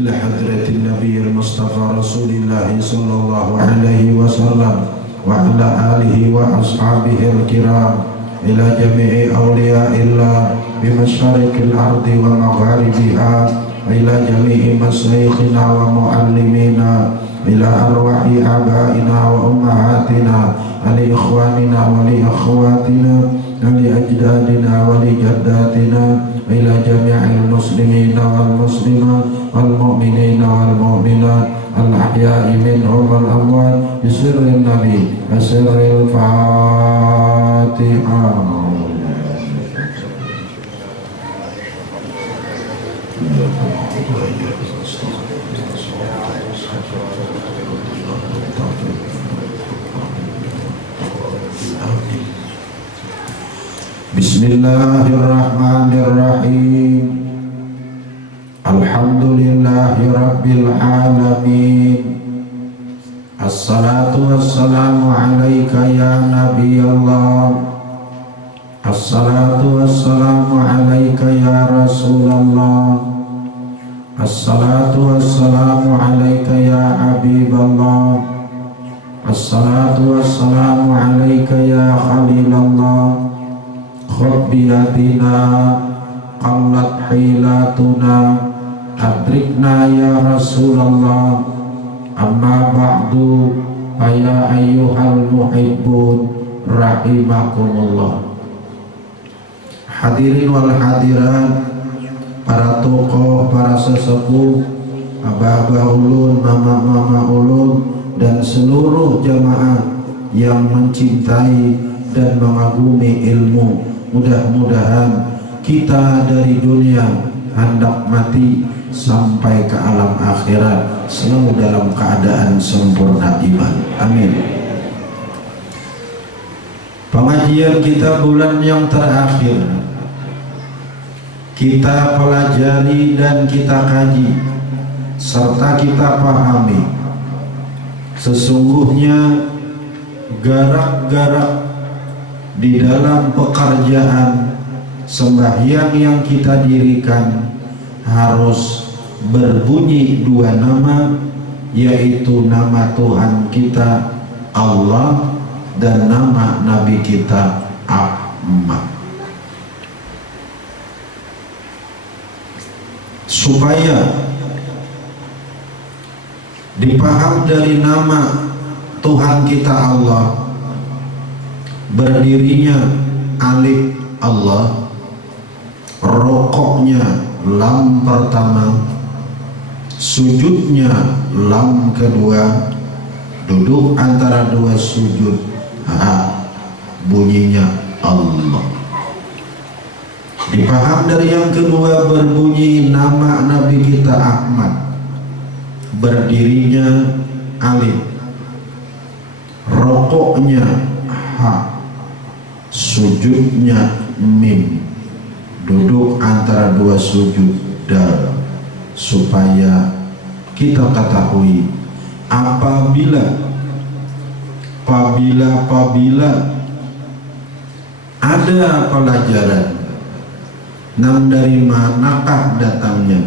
إلى حضرة النبي المصطفى رسول الله صلى الله عليه وسلم وعلى آله وأصحابه الكرام، إلى جميع أولياء الله بمشارق الأرض ومغاربها، إلى جميع مشايخنا ومعلمينا، إلى أرواح آبائنا وأمهاتنا، لإخواننا ولأخواتنا، لأجدادنا ولجداتنا، إلى جميع المسلمين والمسلمات والمؤمنين والمؤمنات الأحياء منهم والأموات بسر النبي بسر الفاتحة. Bismillahirrahmanirrahim. Alhamdulillahi rabbil alamin. Assalatu wassalamu alaika ya Nabiyallah. Assalatu wassalamu alaika ya Rasulullah. Assalatu wassalamu alaika ya Habiballah. Assalatu wassalamu alaika ya Khalilallah. Khobbiyatina qallat hilatuna adrikna ya Rasulullah. Amma ba'du ya ayyuhal muhibbun rahimakumullah. Hadirin wal hadirat, para tokoh, para sesepuh, abah-abah ulun, mama-mama ulun, dan seluruh jamaah yang mencintai dan mengagumi ilmu. Mudah-mudahan kita dari dunia hendak mati sampai ke alam akhirat selalu dalam keadaan sempurna iman. Amin. Pengajian kita bulan yang terakhir kita pelajari dan kita kaji serta kita pahami sesungguhnya garak-garak di dalam pekerjaan sembahyang yang kita dirikan harus berbunyi dua nama, yaitu nama Tuhan kita Allah dan nama Nabi kita Ahmad. Supaya dipaham dari nama Tuhan kita Allah, berdirinya alif Allah, rokoknya lam pertama, sujudnya lam kedua, duduk antara dua sujud ha, bunyinya Allah. Dipaham dari yang kedua berbunyi nama Nabi kita Ahmad, berdirinya alif, rokoknya ha, sujudnya mim, duduk antara dua sujud dal. Supaya kita ketahui apabila ada pelajaran nam dari manakah datangnya,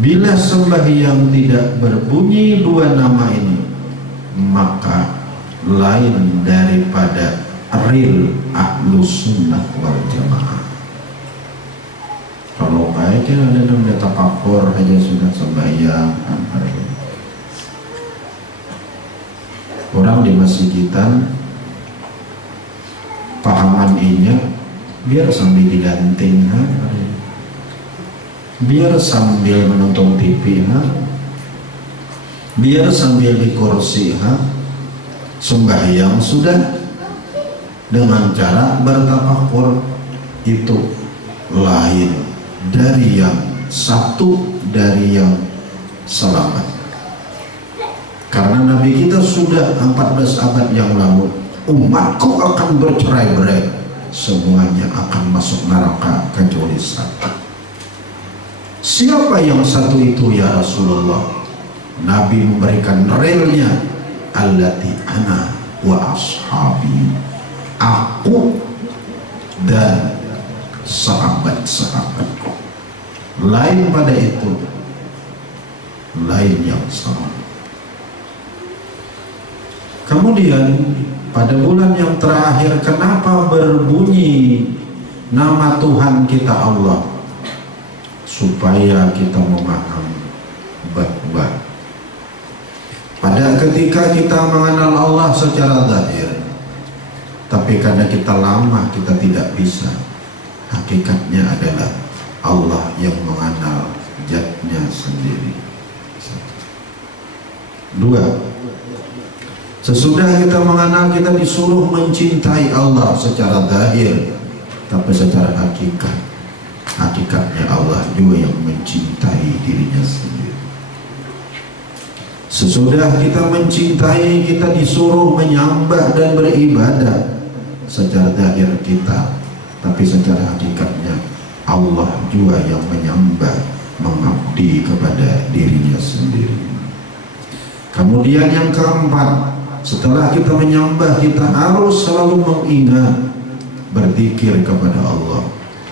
bila sembahyang tidak berbunyi dua nama ini, maka lain daripada real ahlus sunnah wal jamaah. Kalau kayaknya ada yang takabur aja sudah sembahyang, orang di masjidan pahaman inya biar sambil didanting, biar sambil menonton TV, biar sambil di kursi, sembahyang sudah dengan cara bertafakkur. Itu lain dari yang satu, dari yang selamat. Karena Nabi kita sudah 14 abad yang lalu, umatku akan bercerai-berai, semuanya akan masuk neraka kecuali satu. Siapa yang satu itu ya Rasulullah? Nabi memberikan realnya, allati ana wa ashabi, aku dan sahabat-sahabatku. Lain pada itu lain yang sama. Kemudian pada bulan yang terakhir, kenapa berbunyi nama Tuhan kita Allah? Supaya kita memahami bahwa pada ketika kita mengenal Allah secara zahir, tapi karena kita lama kita tidak bisa, hakikatnya adalah Allah yang mengenal zatnya sendiri. Dua, sesudah kita mengenal, kita disuruh mencintai Allah secara zahir, tapi secara hakikatnya Allah juga yang mencintai dirinya sendiri. Sesudah kita mencintai, kita disuruh menyembah dan beribadah secara zahir kita, tapi secara hakikatnya Allah juga yang menyembah, mengabdi kepada dirinya sendiri. Kemudian yang keempat, setelah kita menyembah, kita harus selalu mengingat, berzikir kepada Allah.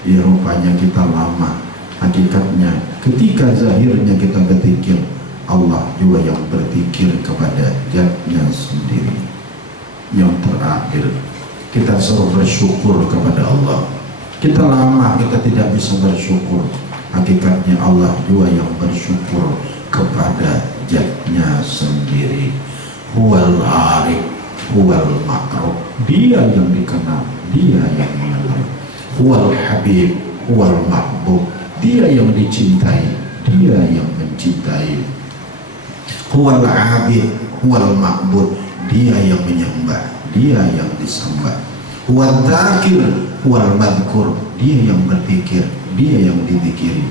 Ya, rupanya kita lama, hakikatnya ketika zahirnya kita berzikir, Allah juga yang berzikir kepada zatnya sendiri. Yang terakhir, kita selalu bersyukur kepada Allah. Kita lama kita tidak bisa bersyukur, hakikatnya Allah juga yang bersyukur kepada zatnya sendiri. Huwal arif, huwal makruf, dia yang dikenal, dia yang mengenal. Huwal habib, huwal mahbub, dia yang dicintai, dia yang mencintai. Huwal abid, huwal ma'bud, dia yang menyembah, dia yang disembah. Huwal dzakir, huwal madhkur, dia yang berzikir, dia yang dizikiri.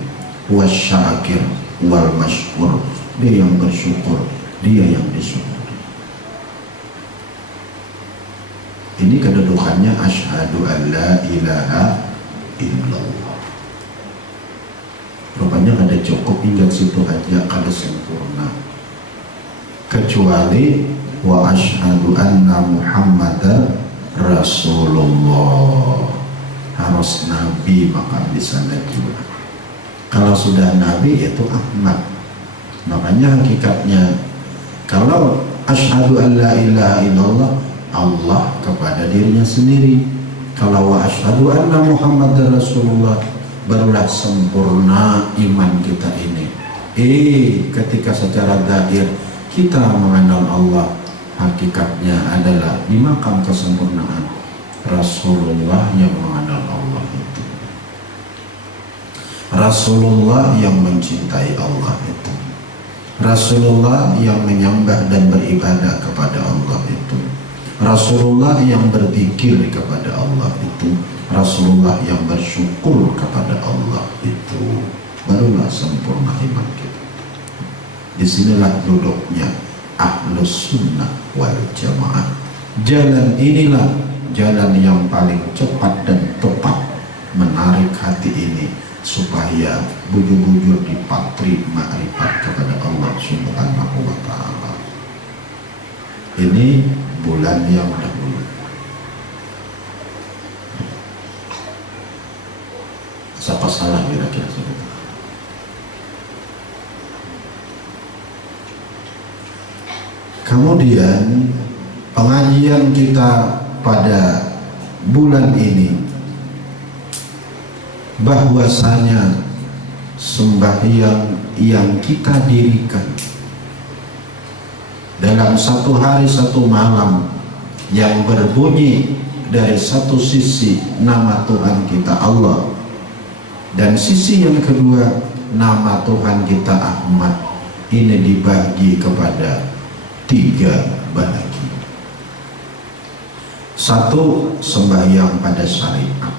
Huwal syakir, huwal mashkur, dia yang bersyukur, dia yang disyukuri. Ini kedudukannya asyhadu an la ilaha illallah. Rupanya ada cukup hingga situ aja, kada sempurna. Kecuali wa asyhadu anna Muhammadar Rasulullah, harus Nabi maka bisa juga. Kalau sudah Nabi itu Ahmad. Makanya hakikatnya kalau asyhadu an la ilaha illallah, Allah kepada dirinya sendiri. Kalau wa asyhadu anna Muhammadar Rasulullah, barulah sempurna iman kita ini. Ketika secara zahir kita mengenal Allah, hakikatnya adalah di makam kesempurnaan Rasulullah yang mengenal Allah itu. Rasulullah yang mencintai Allah itu. Rasulullah yang menyembah dan beribadah kepada Allah itu. Rasulullah yang berzikir kepada Allah itu. Rasulullah yang bersyukur kepada Allah itu. Barulah sempurna iman kita. Disinilah duduknya Ahlus Sunnah wal Jamaah. Jalan inilah jalan yang paling cepat dan tepat menarik hati ini supaya bujur-bujur dipatri ma'rifat kepada Allah Subhanahu wa ta'ala. Ini bulan yang dahulu. Siapa salah kira-kira sebentar? Kemudian pengajian kita pada bulan ini, bahwasanya sembahyang yang kita dirikan dalam satu hari satu malam yang berbunyi dari satu sisi nama Tuhan kita Allah, dan sisi yang kedua nama Tuhan kita Ahmad, ini dibagi kepada 3 bahagi. Satu, sembahyang pada syariat.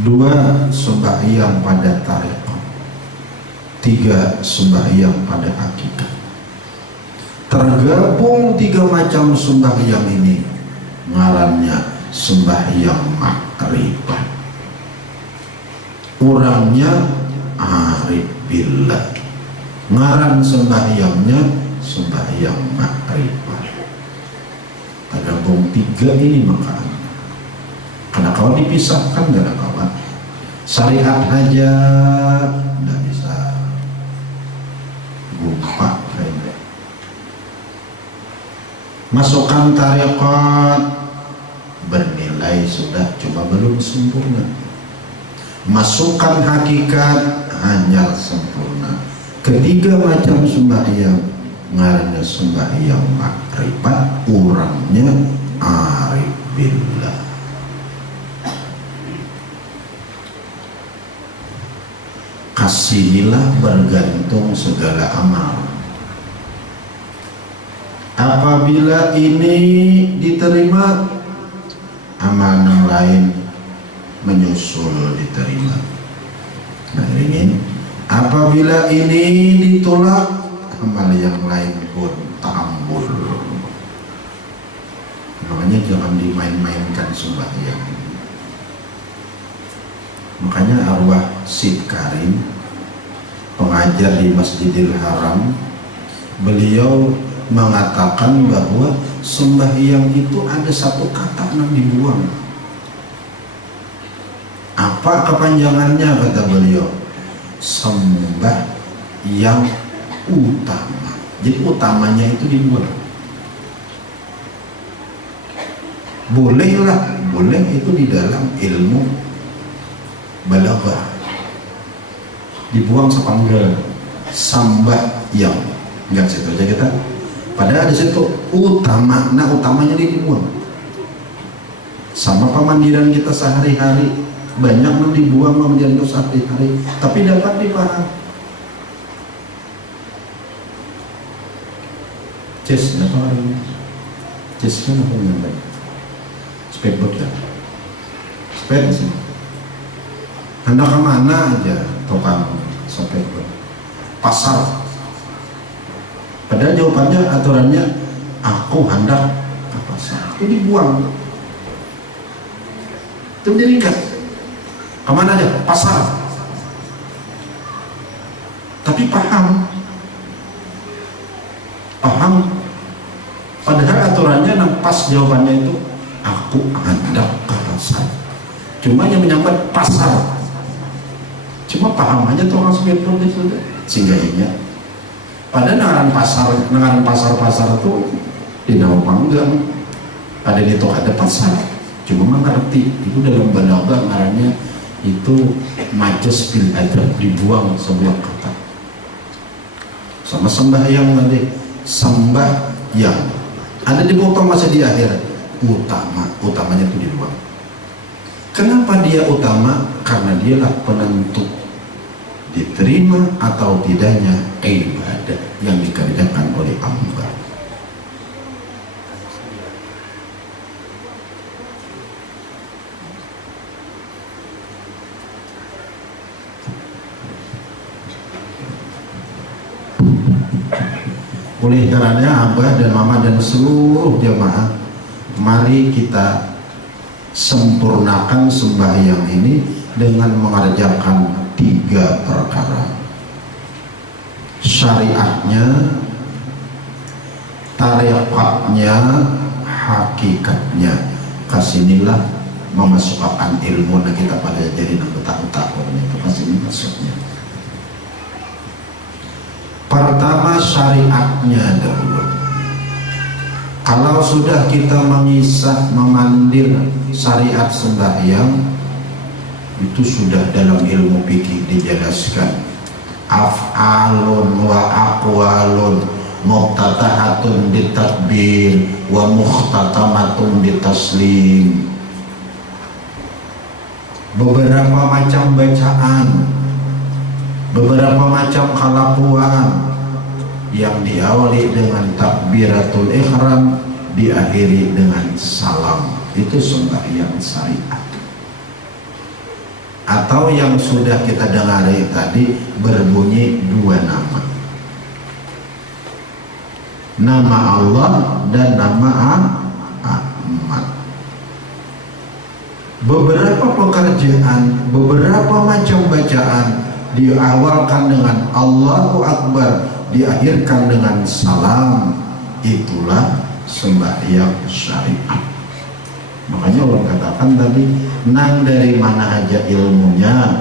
2, sembahyang pada tarekat. 3, sembahyang pada hakikat. Tergabung 3 macam sembahyang ini, ngarannya sembahyang makrifat. Orangnya arif billah. Ngaran sembahyangnya sembahyang makrifat. Tergabung 3 ini makanya. Karena kalau dipisahkan gak ada kawan. Syariat aja nggak bisa. Masukkan tarekat bernilai sudah, cuma belum sempurna. Masukkan hakikat hanya sempurna. Ketiga macam sembahyang ngaranna sembahyang makrifat, urangnya arif billah. Kasinilah bergantung segala amal. Apabila ini diterima, amal yang lain menyusul diterima. Nah ini, apabila ini ditolak, amal yang lain pun ta'ambul. Makanya jangan dimain-mainkan sembahyang. Makanya arwah Sid Karim, pengajar di Masjidil Haram, beliau mengatakan bahwa sembahyang itu ada satu kata yang dibuang. Apa kepanjangannya kata beliau? Sembah yang utama. Jadi utamanya itu dibuang. Bolehlah, boleh itu di dalam ilmu balaghah. Dibuang sepanggal sambah yang enggak situ aja kita. Padahal di situ utama, nah utamanya dibuang. Sama pemandiran kita sehari-hari, banyak yang dibuang pemandiran kita sehari-hari, tapi dapat dipaham. Ces, apa orangnya? Ces kan apa yang baik? Spekbot kan? Spek sih. Hendak kemana aja tukang spekbot? Pasar. Padahal jawabannya, aturannya aku hendak ke pasar. Itu dibuang. Itu diringkas. Kemana aja? Pasar. Tapi paham. Paham. Padahal aturannya pas jawabannya itu aku hendak ke pasar. Cuma yang menyambat pasar. Cuma paham aja tuh orang spekbot itu sehingga ingat. Padahal nengaran pasar itu di Daun Panggang ada di toko ada pasar, cuma mengerti itu dalam balaghah ngarannya itu majaz bil adab, dibuang sebuah kata. Sama sembahyang tadi, sembahyang ada dipotong masih di akhir, utamanya itu dibuang. Kenapa dia utama? Karena dialah penentu diterima atau tidaknya ibadah yang dikerjakan oleh hamba. Oleh karenanya abah dan mama dan seluruh jamaah, mari kita sempurnakan sembahyang ini dengan mengerjakan 3 perkara. Syariatnya, tarekatnya, hakikatnya. Kasinilah memasukkan ilmu yang kita pada jadi tahun-tahun itu kasih masuknya. Pertama syariatnya dahulu. Kalau sudah kita mengisah, memandir syariat sembahyang, itu sudah dalam ilmu fikih dijelaskan af'alun wa aqwalun muftatahatun bitakbir wa mukhtatamatun bitaslim. Beberapa macam bacaan, beberapa macam kelakuan yang diawali dengan takbiratul ihram, diakhiri dengan salam, itu sembahyang syariat. Atau yang sudah kita dengar tadi berbunyi 2 nama, nama Allah dan nama Ahmad. Beberapa pekerjaan, beberapa macam bacaan diawalkan dengan Allahu Akbar, diakhirkan dengan salam, itulah sembahyang syariat. Makanya Allah katakan tadi, nang dari mana aja ilmunya,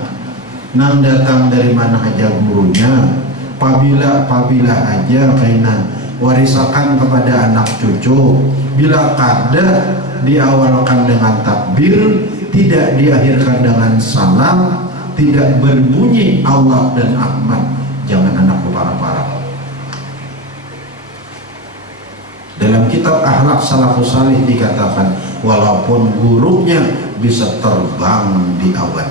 nang datang dari mana aja gurunya, pabila aja kainan warisakan kepada anak cucu. Bila kada diawalkan dengan takbir, tidak diakhirkan dengan salam, tidak berbunyi Allah dan Ahmad, jangan anak parah-parah. Dalam kitab Akhlak Salafus Salih dikatakan, walaupun gurunya bisa terbang di awan,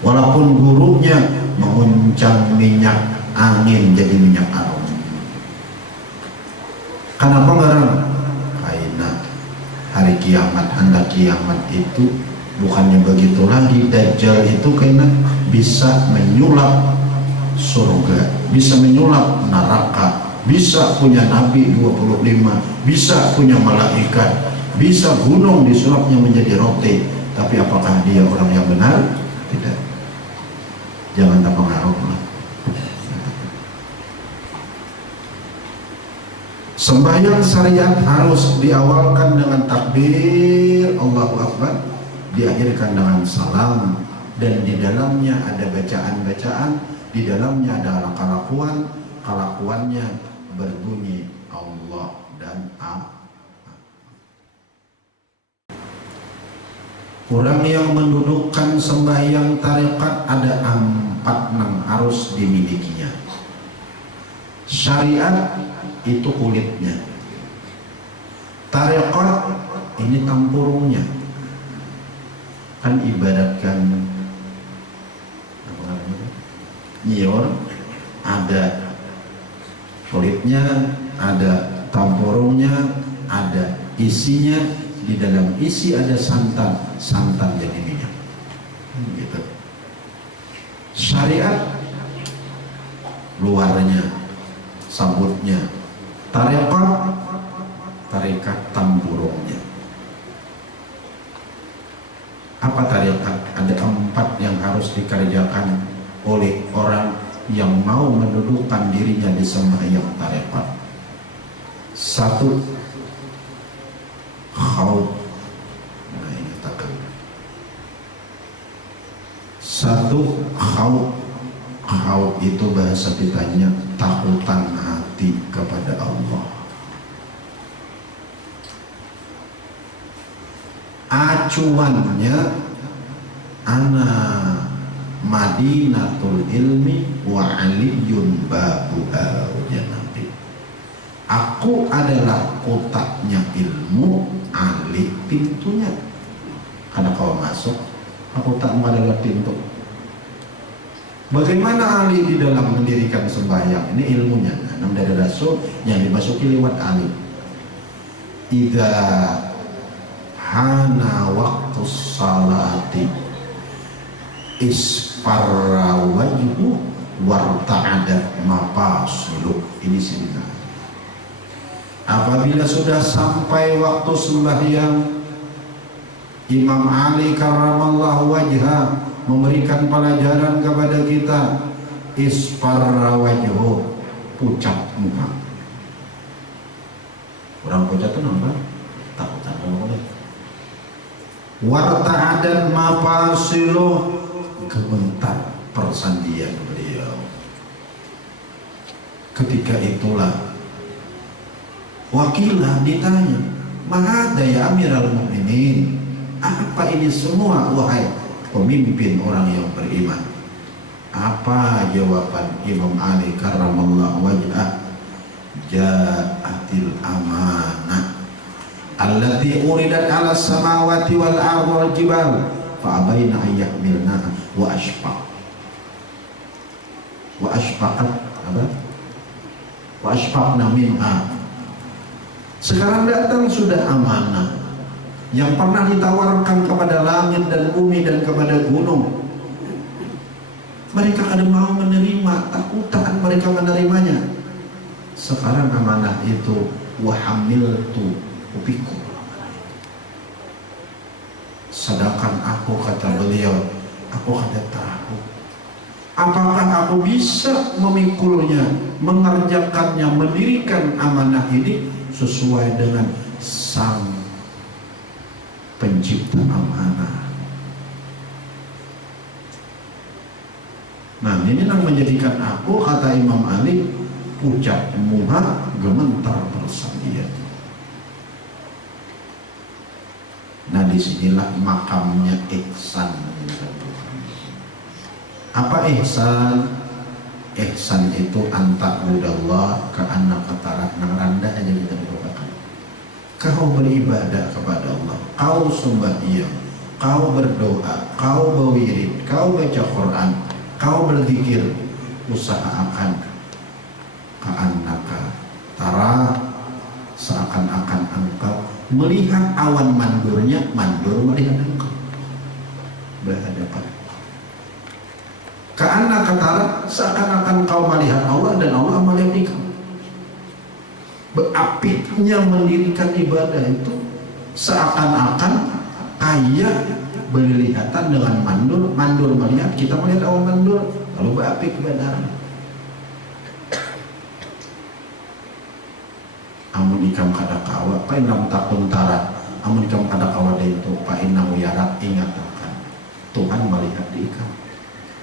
walaupun gurunya menguncang minyak angin jadi minyak harum. Kenapa ngarang? Karena hari kiamat, hendak kiamat itu bukannya begitu lagi. Dajjal itu karena bisa menyulap surga, bisa menyulap neraka, bisa punya nabi 25, bisa punya malaikat, bisa gunung disulapnya menjadi roti. Tapi apakah dia orang yang benar? Tidak. Jangan terpengaruh. Sembahyang syariat harus diawalkan dengan takbir Allahu Akbar, diakhirkan dengan salam, dan di dalamnya ada bacaan-bacaan, di dalamnya ada kelakuannya berbunyi Allah dan A. Orang yang mendudukkan sembahyang tarekat ada 4 yang harus dimilikinya. Syariat itu kulitnya, tarekat ini tampurungnya. Kan ibadatkan nyior, ada kulitnya, ada tampurungnya, ada isinya. Di dalam isi ada santan jadi minyak. Gitu. Syariat luarnya, sabutnya, tarekat tampurungnya. Apa tarekat? Ada 4 yang harus dikerjakan oleh orang yang mau mendudukkan dirinya di sembahyang tarekat. 1, khauf. Nah, ini takkan. 1, khauf. Khauf itu bahasa kitanya takutan hati kepada Allah. Acuannya ana Madinatul ilmi wa aliyun babuha. Nabi, aku adalah kotaknya ilmu, Ali pintunya. Karena kalau masuk, aku tak adalah pintu. Bagaimana Ali di dalam mendirikan sembahyang? Ini ilmunya. Nam dari Rasul yang dimasuki lewat Ali. Idza hana waktu salati isparra wajhu warta'adat mafasilu. Ini sini. Apabila sudah sampai waktu sembahyang, Imam Ali karramallahu wajhah memberikan pelajaran kepada kita, isparra wajhu, pucat muka. Orang pucat itu nampak takutan kalau warta'adan mafasilu, gemetar persandian beliau. Ketika itulah wakilah ditanya, "Mahada ya Amirul Mukminin?" Apa ini semua wahai pemimpin orang yang beriman? Apa jawaban Imam Ali karramallahu wajhah? Ja'atil amanah allati uridat 'ala samawati wal ardi wal jibal fa abaina an yahmilnaha wa ashfaqat apa? Wa ashfaqna minha. Sekarang datang sudah amanah yang pernah ditawarkan kepada langit dan bumi dan kepada gunung. Mereka kada mau menerima, takutan mereka menerimanya. Sekarang amanah itu wahamiltu upikul. Sedangkan aku, kata beliau, aku kada tahu apakah aku bisa memikulnya, mengerjakannya, mendirikan amanah ini sesuai dengan sang pencipta amanah. Nah, ini yang menjadikan aku, kata Imam Ali, ucap muha gementar persalian. Nah disinilah makamnya ihsan. Apa ihsan? Ihsan itu antak budallah ke anak ketara nang randa aja kita dikatakan. Kau beribadah kepada Allah, kau sembahyang, kau berdoa, kau berwirid, kau baca Quran, kau berzikir, usahakan ke anak tara seakan-akan engkau melihat awan mandurnya, mandur melihat engkau berhadapan. Karena kata seakan-akan kau melihat Allah dan Allah melihat engkau. Beapitnya mendirikan ibadah itu seakan-akan kayak berlihatan dengan mandur, mandur melihat, kita melihat awan mandur, lalu beapit benar. Amun ikam kada kawa, painam takun tara. Amun ikam kada kawa itu, painam yarat, ingatkan Tuhan melihat di ikam.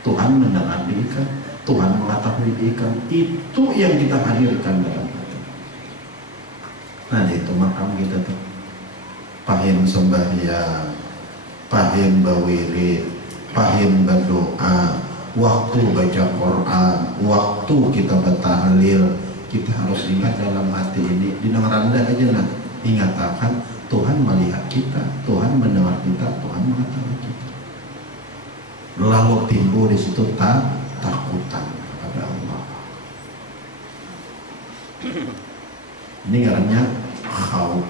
Tuhan mendengar di ikan, Tuhan mengetahui di ikan. Itu yang kita hadirkan dalam hati. Nah itu makam kita tuh. Pahim sembahyang, pahim bawirid, pahim berdoa, waktu baca Quran, waktu kita bertahlil, kita harus ingat dalam hati ini. Di randa aja nah, ingatkan Tuhan melihat kita, Tuhan mendengar kita, Tuhan mengetahui kita. Lalu timbul di situ takutan kepada Allah. Ini ngarannya khauf.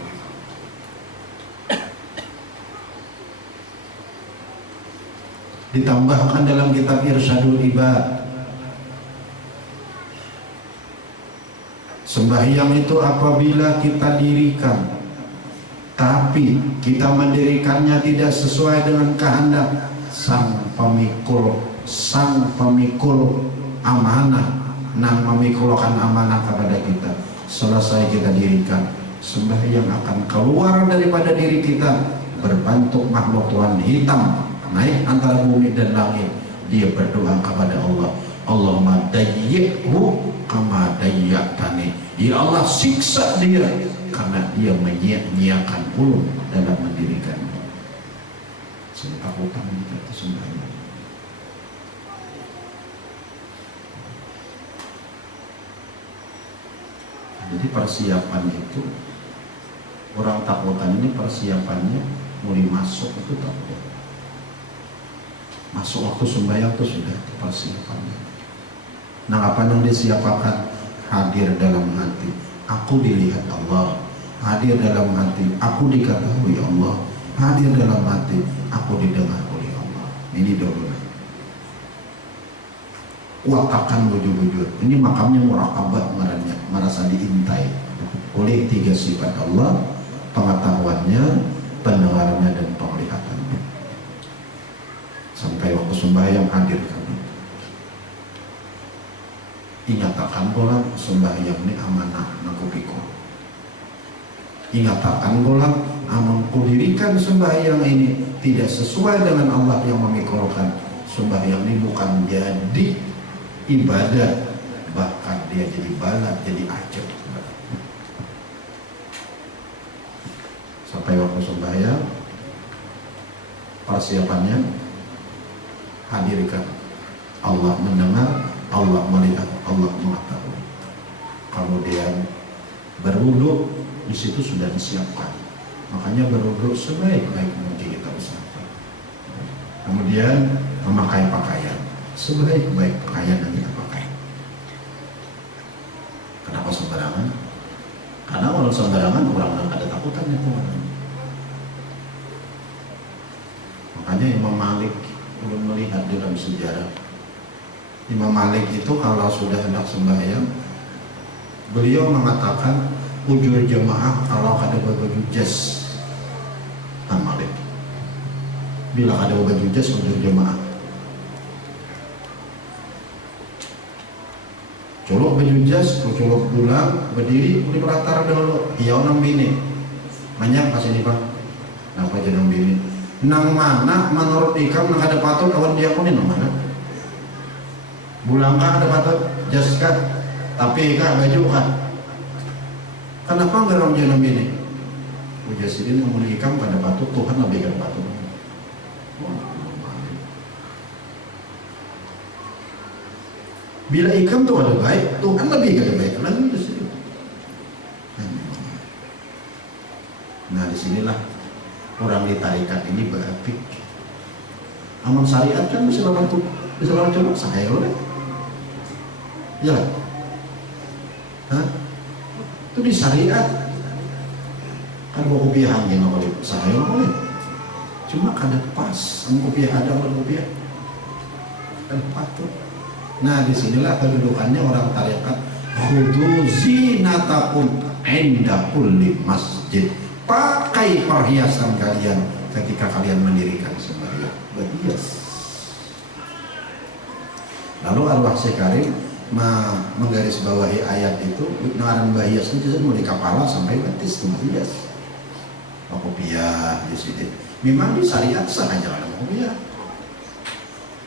Ditambahkan dalam kitab Irsyadul Ibad, sembahyang itu apabila kita dirikan tapi kita mendirikannya tidak sesuai dengan kehendak sang pemikul amanah nang memikulkan amanah kepada kita. Selesai kita dirikan, sembahyang akan keluar daripada diri kita berbentuk makhluk Tuhan hitam naik antara bumi dan langit. Dia berdoa kepada Allah, Allahumma dayyikhu kama dayyaktani. Ya Allah, siksa dia karena dia menyia-nyiakan ulun dalam mendirikannya. Takutan kita itu sembahyang. Jadi persiapan itu, orang takutan ini persiapannya mulai masuk itu takut. Masuk waktu sembahyang itu sudah persiapannya. Nah apa yang disiapkan? Hadir dalam hati, aku dilihat Allah. Hadir dalam hati, aku diketahui Allah. Hadir dalam hati, aku didengar oleh Allah. Ini dulu. Watakan wujud-wujud. Ini makamnya muraqabah ngarannya, merasa diintai oleh tiga sifat Allah: pengetahuannya, pendengarannya, dan penglihatannya. Sampai waktu sembahyang hadir kami. Ingatakan bolang sembahyang ini amanah nakupiko. Ingatakan bolang amun kudirikan sembahyang ini tidak sesuai dengan Allah yang memikulkan, sembahyang ini bukan jadi ibadah, bahkan dia jadi bala, jadi ajab. Sampai waktu sembahyang persiapannya hadirkan Allah mendengar, Allah melihat, Allah mengetahui. Kemudian berwudu, di situ sudah disiapkan. Makanya berwudu sebaik-baik mungkin kita usahakan. Kemudian memakai pakaian sebaik-baik pakaian yang kita pakai. Kenapa sembarangan? Karena orang sembarangan orang yang ada takutannya Tuhan. Makanya Imam Malik belum melihat dalam sejarah. Imam Malik itu kalau sudah hendak sembahyang, beliau mengatakan ujur jemaah kalau ada baju jas. Imam Malik, bila ada baju jas ujur jemaah. Colok baju jas, colok pulang, berdiri, di pelatar dulu. Iya orang bini, banyak kasih nih Pak. Kenapa jadi bini? Nang mana menurut ikam nang ada patut kawan dia kunin nang mana? Bulangkah ada patut, jas kah? Tapi kak baju kan kenapa nggak orang jangan ini Mujasidin memilihkan pada batu Tuhan lebih ke batu. Bila ikam tuh ada baik, Tuhan lebih ada baik lagi di sini. Nah disinilah orang di tarikat ini berapik. Amal syariat kan bisa bantu, bisa coba saya loh. Ya, hah? Itu di syariat kan mau kopiah yang nggak boleh, saya nggak boleh. Cuma kada pas, kopiah ada orang kopiah, kan patut. Nah disinilah kedudukannya orang tarikat. Khudu zinatakum inda kulli masjid. Pakai perhiasan kalian ketika kalian mendirikan sembahyang. Berhias. Lalu arwah Syekh Karim menggarisbawahi ayat itu. Ngaran bahias itu mau di kepala sampai betis itu bahias. Kopiah di sini. Memang di syariat sah aja ada kopiah.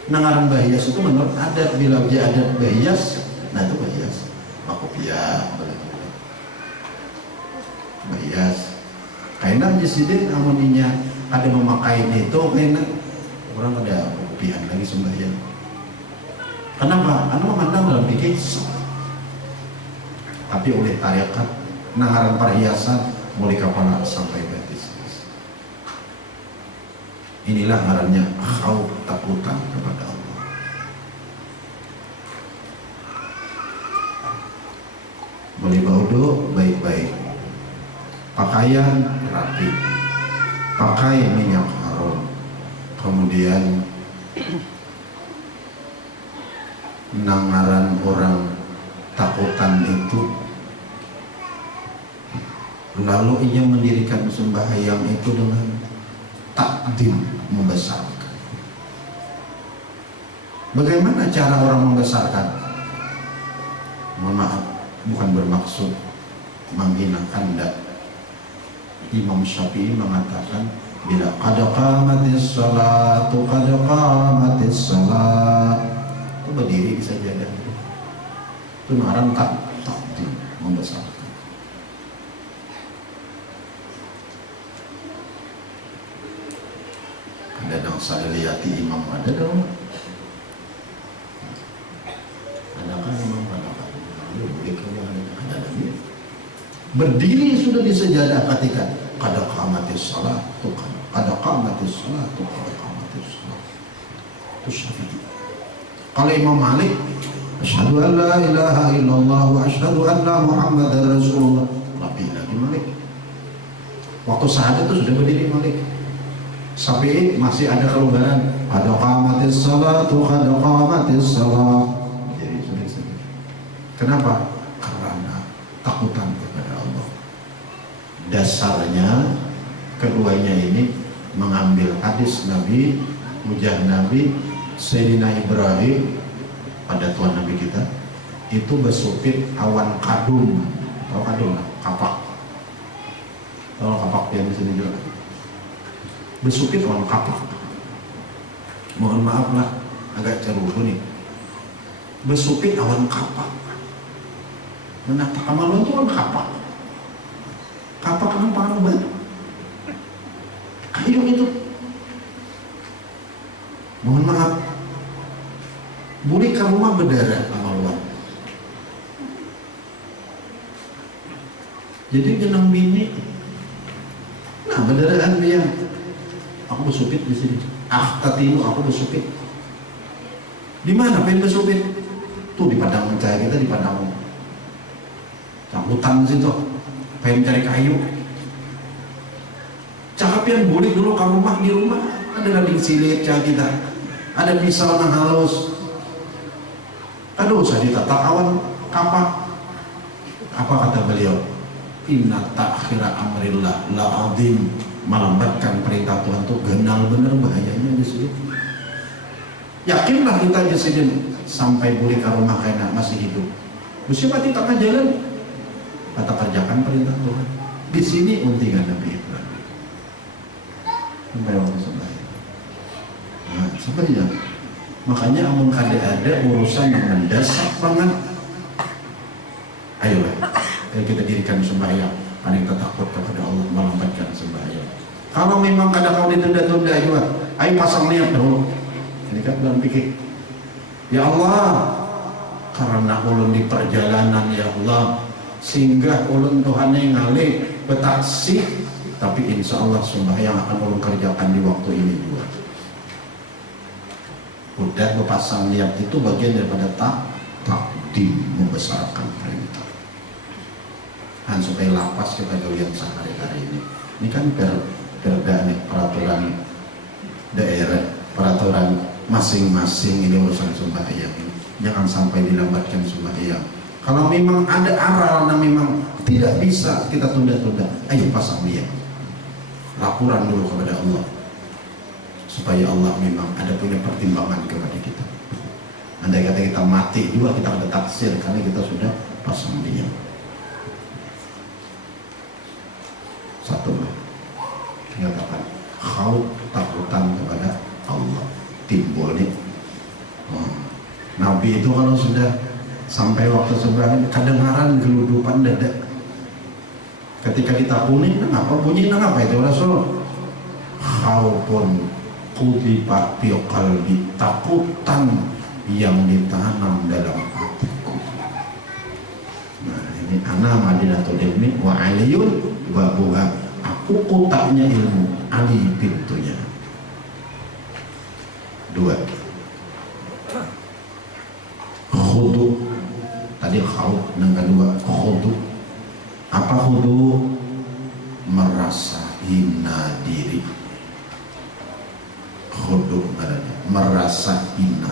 Nangaran bahias itu menurut adat, bila dia adat bahias, nah itu bahias, kopiah, bahias. Karena di sini amoninya ada memakai itu, karena orang ada kopiah lagi sembahyang. Kenapa? Karena memandang dalam pikir tapi oleh tarikat nangaran perhiasan mulai kepala sampai betis. Inilah ngarannya khauf, takutan kepada Allah. Boleh baudo baik-baik, pakaian rapi, pakai minyak harum, kemudian nangaran orang takutan itu, lalu ia mendirikan sembahyang itu dengan takdim, membesarkan. Bagaimana cara orang membesarkan? Mohon maaf, bukan bermaksud menghinakan. Imam Syafi'i mengatakan bila qad qamatis salatu qad qamatis salat, itu berdiri di sajadah itu orang takdim, membesarkan. Ada yang saya lihati imam ada dong. Adakah imam adakah? Ada lagi. Berdiri sudah di sejadah ketika kada qamatis salat, kada qamatis salat, kada qamatis salat. Itu Syafi'i. Kalau Imam Malik, asyhadu an la ilaha illallah wa asyhadu anna Muhammadar Rasulullah. Lebih lagi Malik. Waktu sahadat itu sudah berdiri Malik. Syafi'i masih ada kelonggaran. Qad qamatis salatu, qad qamatis salat. Jadi sudah. Kenapa? Karena takutan kepada Allah. Dasarnya keduanya ini mengambil hadis Nabi, mujah Nabi Sayyidina Ibrahim pada Tuhan Nabi kita itu bersupit awan kadum. Tahu kadum? Kapak. Tahu kapak yang di sini juga. Bersupit awan kapak. Mohon maaf lah, agak cerutu nih. Bersupit awan kapak. Menata kamaluan itu awan kapak. Kapak kan pangan banget. Kayu itu. Mohon maaf. Boleh ke rumah berdarah kamaluan. Jadi genang bini. Nah, berdarahan dia. Aku bersupit di sini. Tatimu aku bersupit. Di mana pengen bersupit? Tuh di padang mencari kita di padang hutan situ. Pengen cari kayu. Cakapian boleh dulu ke rumah, di rumah ada gading silit cah kita. Ada pisau yang halus. Aduh, saya ditata kawan kapak. Apa kata beliau? Inna ta'khira amrillah la'adzim. Melambatkan perintah Tuhan itu genal bener bahayanya di sini. Yakinlah kita di sini sampai boleh ke rumah kayak masih hidup. Mesti mati tak jalan. Kata kerjakan perintah Tuhan. Di sini untingan Nabi Ibrahim. Sampai waktu sembahyang. Nah, sebenarnya makanya amun ada urusan yang mendesak banget, Ayolah, ayo kita dirikan sembahyang. Paling kita takut kepada Allah, melambatkan sembahyang. Kalau memang kadang kau ditunda-tunda juga, ayo pasang niat dulu. Ini kan dalam pikir, ya Allah, karena ulun di perjalanan ya Allah, sehingga ulun Tuhan yang ngalih betaksi, tapi insya Allah sembahyang akan ulun kerjakan di waktu ini juga. Udah berpasang niat itu bagian daripada takdim, membesarkan perintah. Dan supaya lapas kita kalian sehari-hari ini. Ini kan perda nih, peraturan daerah, peraturan masing-masing ini urusan sembahyang. Jangan sampai dilambatkan sembahyang. Kalau memang ada aral yang memang tidak bisa kita tunda-tunda, ayo pasang niat. Laporan dulu kepada Allah, supaya Allah memang ada punya pertimbangan kepada kita. Andai kata kita mati juga kita ada taksir karena kita sudah pasang niat. Satu, mengatakan khauf, takutan kepada Allah timbul nih. Nabi itu kalau sudah sampai waktu sembahyang kedengaran geludupan dada. Ketika kita kuning, apa bunyi apa itu Rasul? Khaufun qudiba fi qalbi, takutan yang ditanam dalam hatiku. Nah ini ana madinatul ilmi wa aliyun babuha, aku kotaknya ilmu, Ali pintunya. Dua, khudu, tadi khauf, yang kedua khudu. Apa khudu? Merasa hina diri. Khudu adanya merasa hina.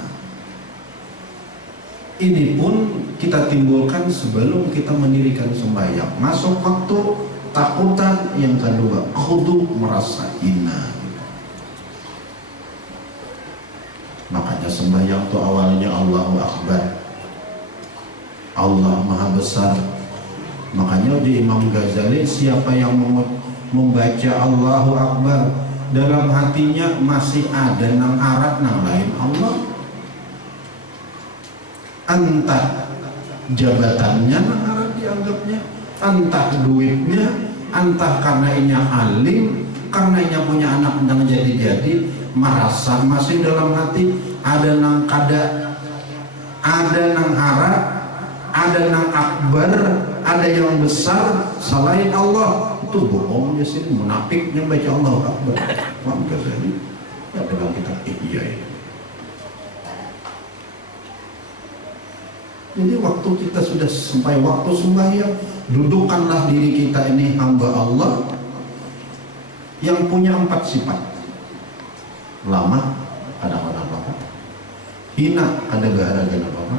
Ini pun kita timbulkan sebelum kita mendirikan sembahyang. Masuk waktu, takutan. Yang kedua khudu, merasa hina. Makanya sembahyang itu awalnya Allahu Akbar, Allah Maha Besar. Makanya di Imam Ghazali, siapa yang membaca Allahu Akbar dalam hatinya masih ada nang arat nang lain Allah, entah jabatannya nang arat dianggapnya, entah duitnya, entah karena inya alim, karena inya punya anak nang jadi-jadi, merasa masih dalam hati ada nang kada, ada nang harap, ada nang akbar, ada yang besar selain Allah. Itu bohong ya sih, munafik yang baca Allah akbar. Wah Ghazali ya dalam kitab Ihya ini. Jadi waktu kita sudah sampai waktu sembahyang, dudukkanlah diri kita ini hamba Allah yang punya 4 sifat. Lama kada apa-apa, hina kada berharga apa-apa,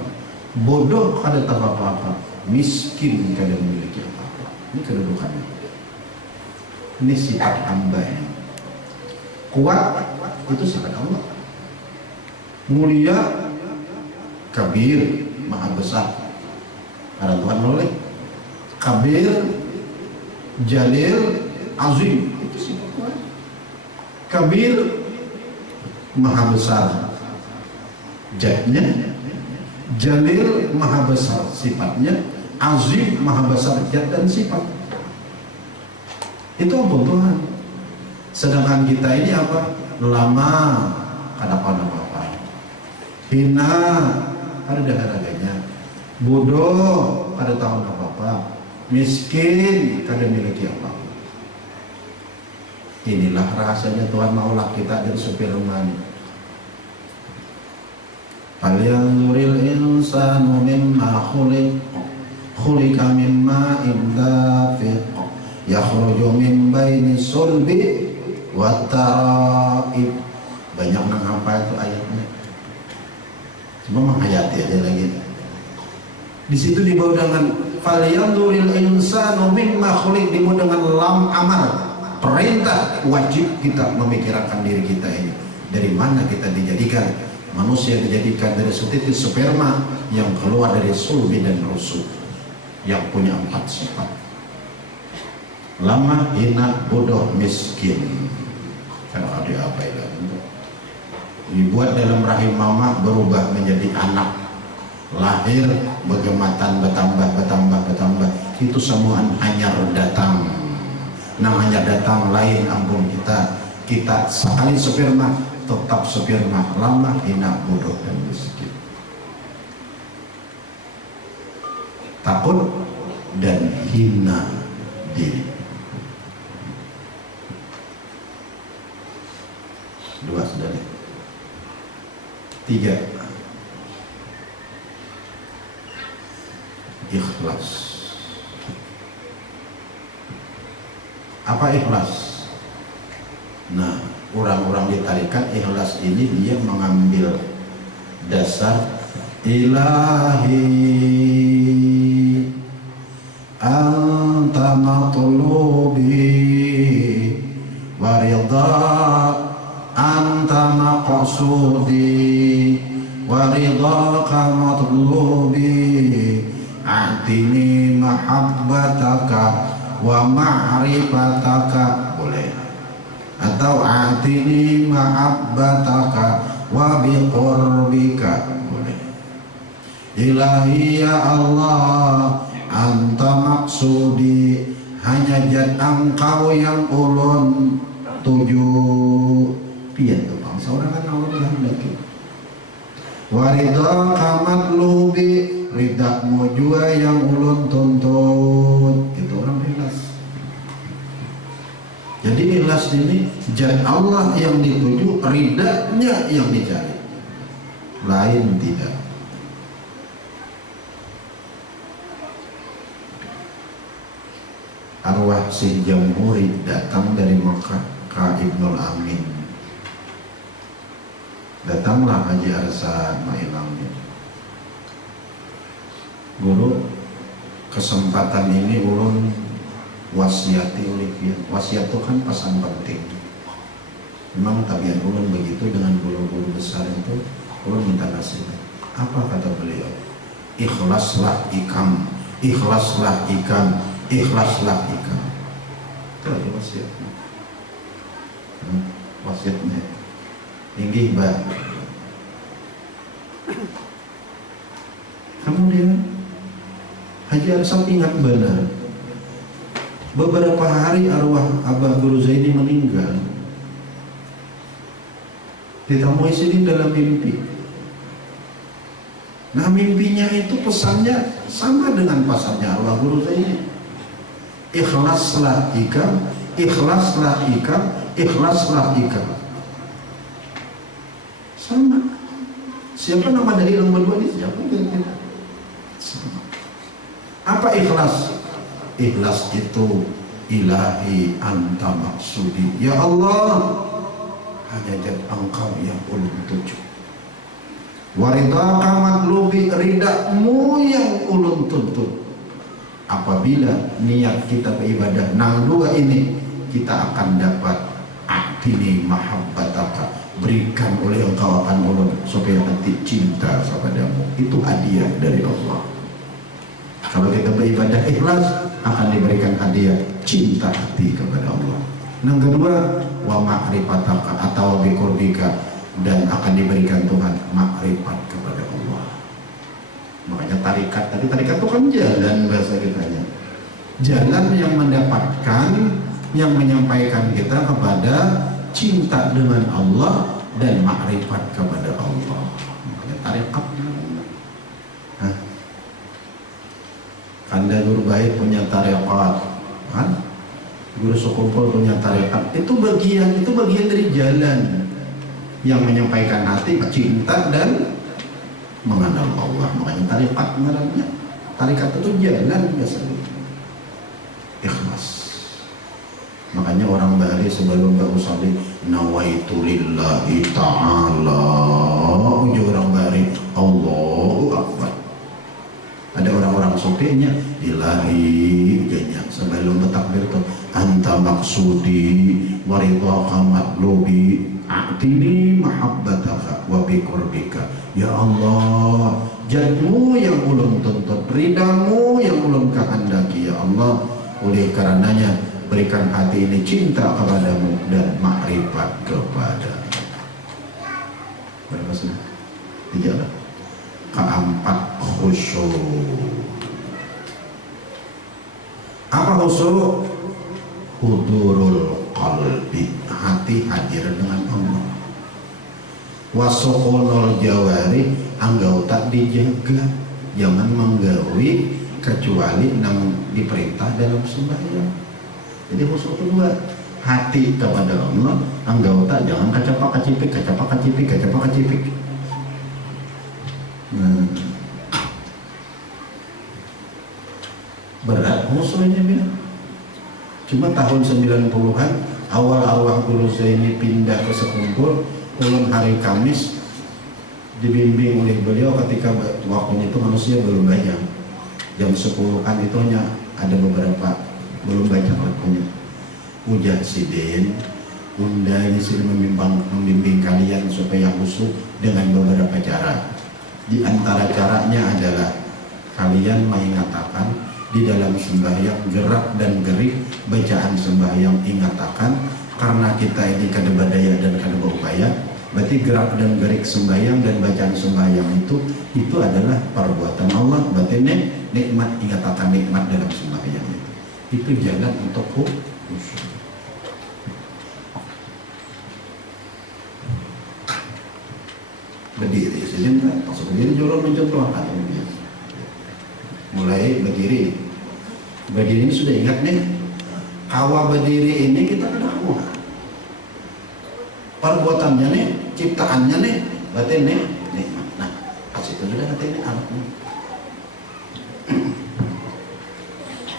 bodoh kada tahu apa-apa, miskin kada memiliki apa-apa. Ini kedudukannya. Ini sifat hamba ini. Kuat itu sifat Allah. Mulia, kabir, maha besar. Ada Tuhan oleh kabir, jalil, azim. Itu sifat Tuhan. Kabir, maha besar jatnya, jalil maha besar sifatnya, azim maha besar jat dan sifat. Itu apa Tuhan. Sedangkan kita ini apa? Lama kada apa-apa, hina kada harganya, bodoh kada tahu apa-apa, miskin kada miliki apa-apa. Inilah rahasianya Tuhan maulah kita dari sefirman. Falyanzuril insanu mimma khuliqa mimma dafiq yakhruju min baini sulbi wat tara'ib. Banyak nang hafal itu ayatnya. Cuma menghayati aja lagi. Di situ dibawa dengan falyanzuril insanu mimma khuliq, dibawa dengan lam amar. Perintah wajib kita memikirkan diri kita ini. Dari mana kita dijadikan? Manusia dijadikan dari setitik sperma yang keluar dari sulbi dan rusuk, yang punya 4 sifat. Lama, hina, bodoh, miskin. Kalau ada apa itu? Dibuat dalam rahim mama berubah menjadi anak. lahir begematan bertambah, itu semua hanya datang. Namanya datang lain ampun kita sekali sempurna tetap sempurna, lama hina bodoh dan miskin, takut dan hina diri. Dua sudah. Tiga, ikhlas. Apa ikhlas? Nah, orang-orang di tarikat ikhlas ini dia mengambil dasar ilahi anta matlubi waridha anta maqsudi waridhaka matlubi a'tini mahabbataka wa ma'rifataka, boleh, atau a'tini mahabbataka wa biqurbika, boleh. Ilahi ya Allah anta maksudi, hanya jad engkau yang ulun tuju. Pian tuh bangsa orang kan Allah kehendaki. Waridhaka matlubi, ridhamu jua yang ulun tuntut. Itu orang ikhlas. Jadi ikhlas ini jad Allah yang dituju, ridhanya yang dicari, lain tidak. Arwah si Jamhuri datang dari Mekah ke Ibnul Amin. Datanglah Haji Arsan Mailangnya. Guru, kesempatan ini ulun wasiati oleh dia. Wasiat itu kan pesan penting. Memang tabiat ulun begitu dengan guru-guru besar itu. Ulun minta nasihat. Apa kata beliau? Ikhlaslah ikam, ikhlaslah ikam, ikhlaslah ikam. Itu aja wasiatnya. Wasiatnya inggih mbak. Kemudian Haji Arsan ingat benar, beberapa hari arwah Abah Guru Zaini meninggal, ditemui sini dalam mimpi. Nah mimpinya itu pesannya sama dengan pesannya arwah Guru Zaini. Ikhlaslah ikam, ikhlaslah ikam, ikhlaslah ikam. Sama. Siapa nama dari yang berdua ini? Siapa kira-kira? Sama. Apa ikhlas? Ikhlas itu ilahi anta maksudi. Ya Allah, hanya jad engkau yang ulun tuju. Waridhaka matlubi, ridhamu yang ulun tuntut. Apabila niat kita beribadah nang dua ini, kita akan dapat atini mahabbataka, berikan oleh engkau akan ulun supaya nanti cinta kepadamu. Itu hadiah dari Allah. Kalau kita beribadah ikhlas, akan diberikan hadiah cinta hati kepada Allah. Yang kedua, wa ma'rifataka atau biqurbika, dan akan diberikan Tuhan makrifat kepada Allah. Makanya tarikat, tadi tarikat itu kan jalan bahasa kitanya, jalan yang mendapatkan, yang menyampaikan kita kepada cinta dengan Allah dan makrifat kepada Allah. Makanya tarikat. Kanda Guru Baik punya tarikat, kan? Guru Sekumpul punya tarikat. Itu bagian dari jalan yang menyampaikan hati cinta dan mengenal Allah. Makanya tarikat ngarannya. Tarikat itu jalan biasanya. Ikhlas. Makanya orang Bali sebelum berusaha nawaitu lillahi ta'ala, ujung orang Bali Allahu Akbar. Ada orang-orang sopinya ilahi kayaknya sebelum bertakbir itu anta maksudi waridhaka matlubi a'tini mahabbataka wa biqurbika. Ya Allah, jadmu yang ulun tuntut, ridamu yang ulun kehendaki. Ya Allah, oleh karenanya berikan hati ini cinta kepadamu dan makrifat kepadamu. Berapa sudah? Tiga lah. Keempat, khusyuk. Apa khusyuk? Hudurul qalbi, hati hadir dengan Allah. Wasokonol jawari, anggau tak dijaga, jangan menggawi kecuali nang diperintah dalam sembahyang. Jadi khusyuk kedua, hati kepada Allah, anggau tak jangan kacapak kacipik. Berat khusyuknya bilang. Cuma tahun 90-an awal arwah Guru Zaini pindah ke Sekumpul, ulun hari Kamis dibimbing oleh beliau ketika waktunya itu manusia belum banyak. Jam 10-an itu hanya ada beberapa belum banyak waktunya. Ujah sidin, Bunda ini sudah membimbing kalian supaya khusyuk dengan beberapa cara. Di antara caranya adalah kalian mengatakan di dalam sembahyang gerak dan gerik bacaan sembahyang ingatakan, karena kita ini kada badaya dan kada berupaya, berarti gerak dan gerik sembahyang dan bacaan sembahyang itu adalah perbuatan Allah, berarti nikmat ingatakan nikmat dalam sembahyang itu jalan untuk khusyuk. Berdiri, sebentar, maksud berdiri juga mencontohkan mulai berdiri ini sudah ingat nih, kawa berdiri ini kita kenal perbuatannya nih, ciptaannya nih, berarti nih nikmat. Nah pas itu sudah kata ini alatnya.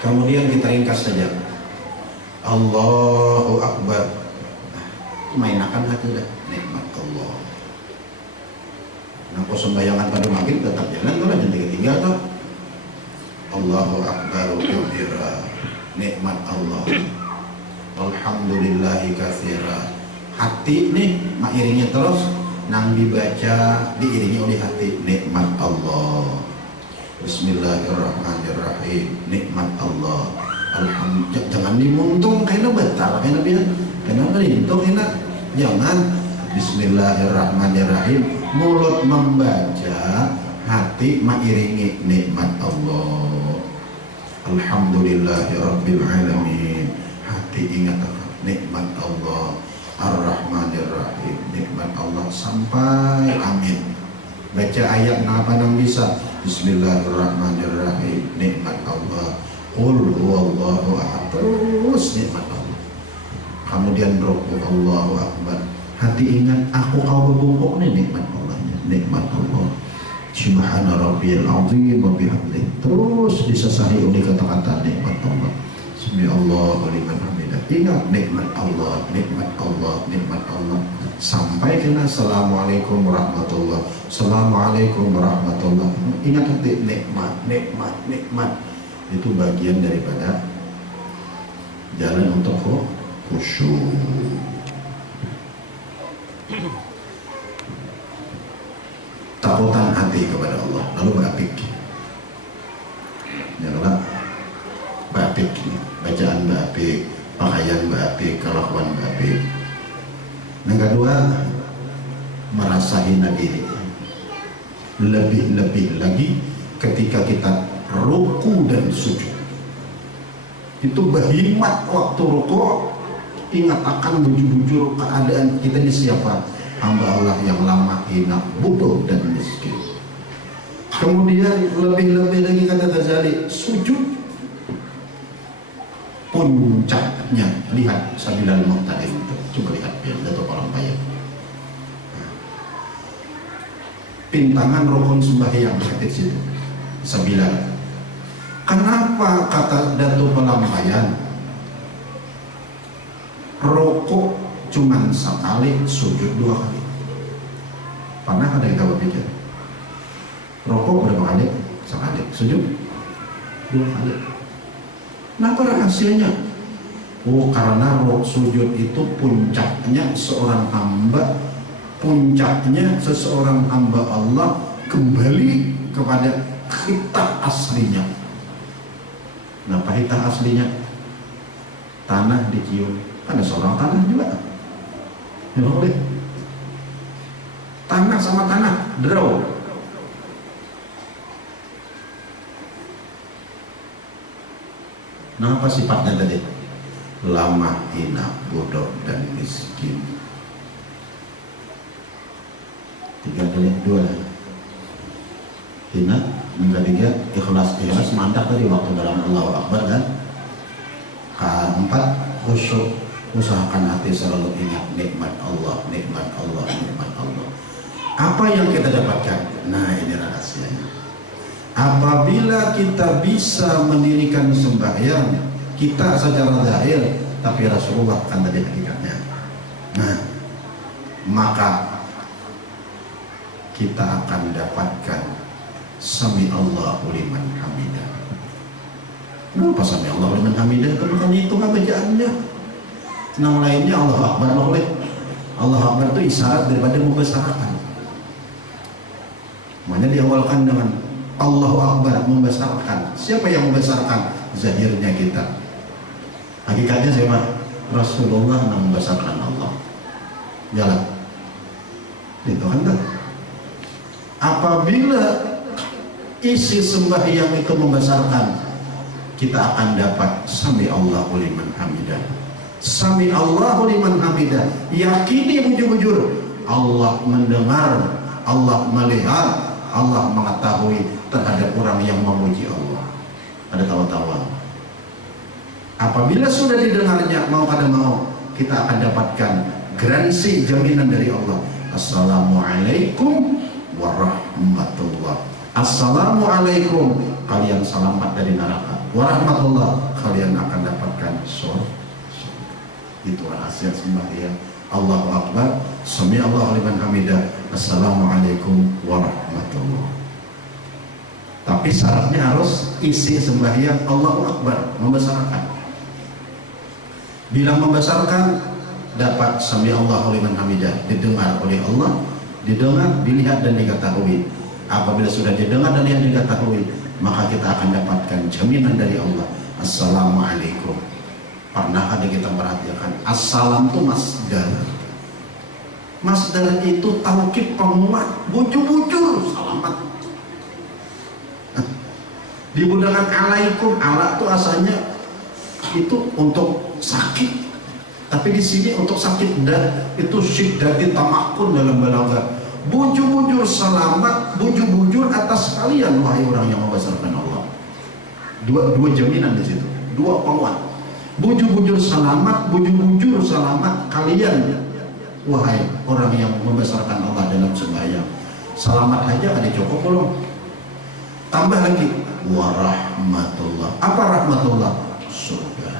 Kemudian kita ringkas saja, Allahu Akbar. Mainkan hati dah, nikmat Allah. Nah sembayangan pada maghrib tetap jalan tuh lah, jam 3 tuh. Allahu Akbar kabira, nikmat Allah. Alhamdulillahi katsira. Hati nih mengiringi terus, nang dibaca diiringi oleh hati, nikmat Allah. Bismillahirrahmanirrahim, nikmat Allah. Alhamdulillah, jangan dimuntung kayaknya batal, kayaknya biar kayaknya dimuntung kayaknya jangan. Bismillahirrahmanirrahim, mulut membaca, hati mengiringi nikmat Allah. Alhamdulillahirabbil alamin, hati ingat nikmat Allah. Ar-Rahmanir-Rahim, nikmat Allah sampai amin. Baca ayat apa yang bisa? Bismillahirrahmanirrahim, nikmat Allah. Qul huwallahu ahad, terus nikmat Allah. Kemudian rukuk Allahu Akbar, hati ingat aku kau berbungkuk nih, nikmat Allah, nikmat Allah. Subhana rabbiyal azim wa bihamdihi, terus disesahi oleh kata-kata nikmat Allah. Bismillah liman hamidah, ingat nikmat Allah, nikmat Allah, nikmat Allah, sampai kena assalamualaikum warahmatullah, assalamualaikum warahmatullah. Ingat hati nikmat, nikmat, nikmat. Itu bagian daripada jalan untuk khusyuk. Takutan hati kepada Allah, lalu berapik. Janganlah berapik, bacaan berapik, pakaian berapik, kelakuan berapik. Yang kedua, merasa hina diri. Lebih-lebih lagi ketika kita ruku dan sujud. Itu berhikmat waktu ruku, ingat akan bujur-bujur keadaan kita ini siapa? Hamba Allah yang lama, hina, bodoh dan miskin. Kemudian lebih-lebih lagi kata Ghazali, sujud puncaknya, lihat Sabilal Muqtadir itu, coba lihat biar Datuk orang bayar. Pintangan rukun sembahyang hadis itu Sabilal. Kenapa kata Datuk Pelampayan rukuk cuman sekali, sujud 2 kali? Pernah ada kita berpikir rukuk berapa kali? Sekali. Sujud 2 kali. Kenapa rahasianya? Oh, karena sujud itu puncaknya seorang hamba, puncaknya seseorang hamba Allah kembali kepada hitah aslinya. Kenapa hitah aslinya? Tanah dicium, ada seorang tanah juga. Ya boleh. Tanah sama tanah, draw. Nah, apa sifatnya tadi? Lamah, hina, bodoh, dan miskin. 3 dari 2. Hina, yang ketiga ikhlas mantap tadi waktu dalam Allahu Akbar kan. Keempat, khusyuk, usahakan hati selalu ingat nikmat Allah, nikmat Allah, nikmat Allah. Apa yang kita dapatkan? Nah, ini rahasianya. Apabila kita bisa mendirikan sembahyang kita secara zahir, tapi Rasulullah kan tadi hakikatnya. Nah, maka kita akan dapatkan sami Allahu liman hamidah. Kenapa sami Allahu liman hamidah? Bukan itu bacaannya. Yang lainnya Allah Akbar boleh. Allah Akbar itu isyarat daripada membesarkan. Makanya diawalkan dengan Allahu Akbar, membesarkan. Siapa yang membesarkan? Zahirnya kita. Hakikatnya siapa? Rasulullah yang membesarkan Allah. Jalan. Itu kan tak? Apabila isi sembahyang itu membesarkan, kita akan dapat sami Allahu liman hamidah. Sami Allahu liman hamidah. Yakini bujur-bujur Allah mendengar, Allah melihat, Allah mengetahui terhadap orang yang memuji Allah. Ada tawa-tawa. Apabila sudah didengarnya, mau kada mau, kita akan dapatkan garansi jaminan dari Allah. Assalamualaikum warahmatullah. Assalamualaikum, kalian selamat dari neraka. Warahmatullah, kalian akan dapatkan surga. Itu rahasia sembahyang. Allahu Akbar, sami Allahu liman hamidah, assalamualaikum warahmatullah. Tapi syaratnya harus isi sembahyang Allahu Akbar, membesarkan. Bila membesarkan, dapat sami Allahu liman hamidah, didengar oleh Allah, didengar, dilihat dan diketahui. Apabila sudah didengar dan diketahui, maka kita akan dapatkan jaminan dari Allah. Assalamualaikum. Pernah ada kita perhatikan, assalam itu masdar. Masdar itu taukid penguat, bujur-bujur, selamat. Di budangan alaikum, ala itu asalnya itu untuk sakit. Tapi di sini untuk sakit dan itu syiddati tamakun dalam balaghah. Bujur-bujur selamat, bujur-bujur atas kalian wahai orang yang membesarkan Allah. Dua jaminan di situ, dua penguat. Bujur-bujur selamat, bujur-bujur selamat kalian wahai orang yang membesarkan Allah dalam sembahyang. Selamat aja ada cukup belum? Tambah lagi warahmatullah. Apa rahmatullah? Surga.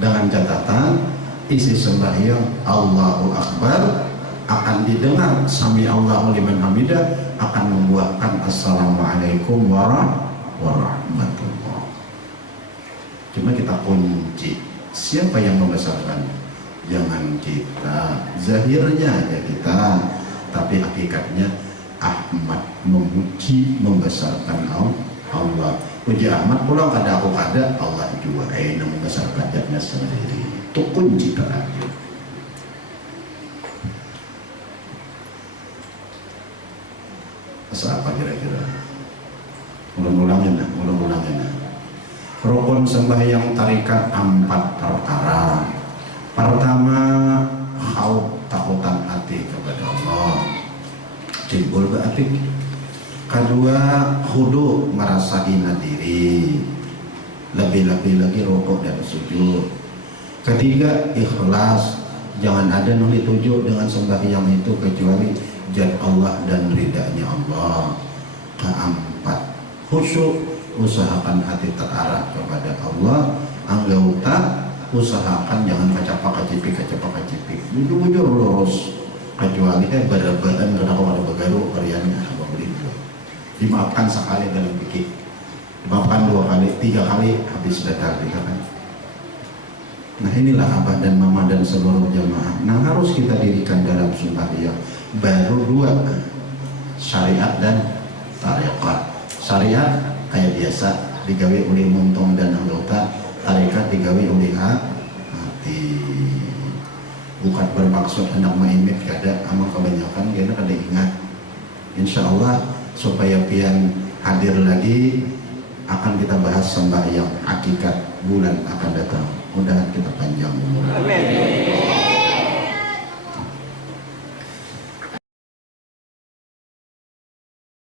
Dengan catatan isi sembahyang Allahu Akbar akan didengar sami Allahu liman hamidah, akan membuahkan assalamualaikum warahmatullah. Cuma kita kunci siapa yang membesarkan? Jangan kita, zahirnya aja kita, tapi hakikatnya Ahmad memuji membesarkan Allah. Puji Ahmad pulang kada aku kada, Allah juga membesarkan dirinya sendiri. Itu kunci terakhir. Masa apa kira-kira? Ulang-ulangin. Rukun sembahyang tarikat 4 perkara. Pertama, khauf, takutan hati kepada Allah, timbul ba'atik. Kedua, khudu, merasa hina diri, lebih-lebih lagi rukuk dan sujud. Ketiga, ikhlas, jangan ada yang dituju dengan sembahyang itu kecuali jad Allah dan ridanya Allah. Keempat, khusyuk, usahakan hati terarah kepada Allah. Anggauta, usahakan jangan kacapak-kacipik, bujur-bujur lurus, kecuali badan kenapa ada begaru karyanya apa begitu. Dimaafkan sekali dalam fikih, dimaafkan 2 kali, 3 kali habis datang kan. Nah inilah abah dan mama dan seluruh jamaah. Nah harus kita dirikan dalam sembahyang. Baru 2, syariat dan tarekat. Syariat kayak biasa digawe oleh muntung dan anggota, tarekat digawe oleh hati. Bukan bermaksud hendak maimit kada, amal kebanyakan kita kada ingat. Insya Allah supaya pian hadir lagi, akan kita bahas sembahyang hakikat bulan akan datang. Mudah-mudahan kita panjang umur. Amin.